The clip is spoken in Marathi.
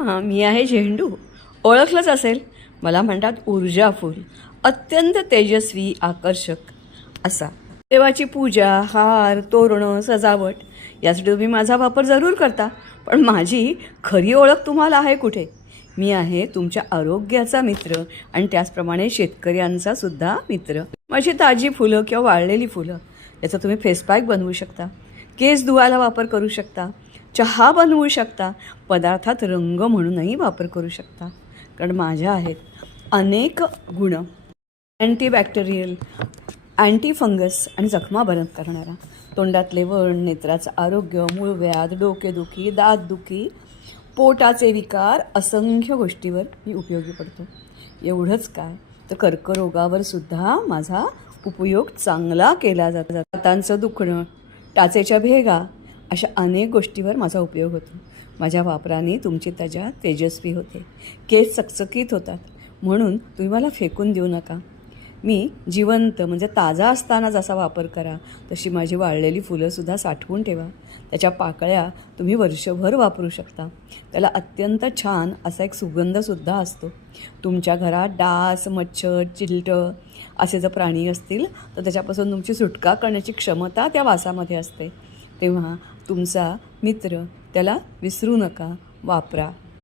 हां, मी आहे झेंडू. ओळखलंच असेल. मला म्हणतात ऊर्जा फूल. अत्यंत तेजस्वी, आकर्षक असा. देवाची पूजा, हार, तोरणं, सजावट यासाठी तुम्ही माझा वापर जरूर करता. पण माझी खरी ओळख तुम्हाला आहे कुठे? मी आहे तुमच्या आरोग्याचा मित्र आणि त्याचप्रमाणे शेतकऱ्यांचा सुद्धा मित्र. माझी ताजी फुलं किंवा वाळलेली फुलं याचा तुम्ही फेसपॅक बनवू शकता. केस धुवायला वापर करू शकता. चहा बनवू शकता. पदार्थात रंग म्हणूनही वापर करू शकता. कारण माझ्या आहेत अनेक गुण. अँटीबॅक्टेरियल, अँटी फंगस आणि जखमा बरं करणारा, तोंडातले वण, नेत्राचं आरोग्य, मूळव्याध, डोकेदुखी, दातदुखी, पोटाचे विकार, असंख्य गोष्टीवर मी उपयोगी पडतो. एवढंच काय तर कर्करोगावर सुद्धा माझा उपयोग चांगला केला जातो. दातांचं दुखणं, टाचेच्या भेगा अशा अनेक गोष्टीवर माझा उपयोग होतो. माझ्या वापराने तुमची त्वचा तेजस्वी होते, केस चकचकीत होतात. म्हणून तुम्ही मला फेकून देऊ नका. मी जिवंत म्हणजे ताजा असताना जसा वापर करा तशी माझी वाळलेली फुलंसुद्धा साठवून ठेवा. त्याच्या पाकळ्या तुम्ही वर्षभर वापरू शकता. त्याला अत्यंत छान असा एक सुगंधसुद्धा असतो. तुमच्या घरात डास, मच्छर, चिलटं असे जर प्राणी असतील तर त्याच्यापासून तुमची सुटका करण्याची क्षमता त्या वासामध्ये असते. तेव्हा तुमचा मित्र त्याला विसरू नका, वापरा.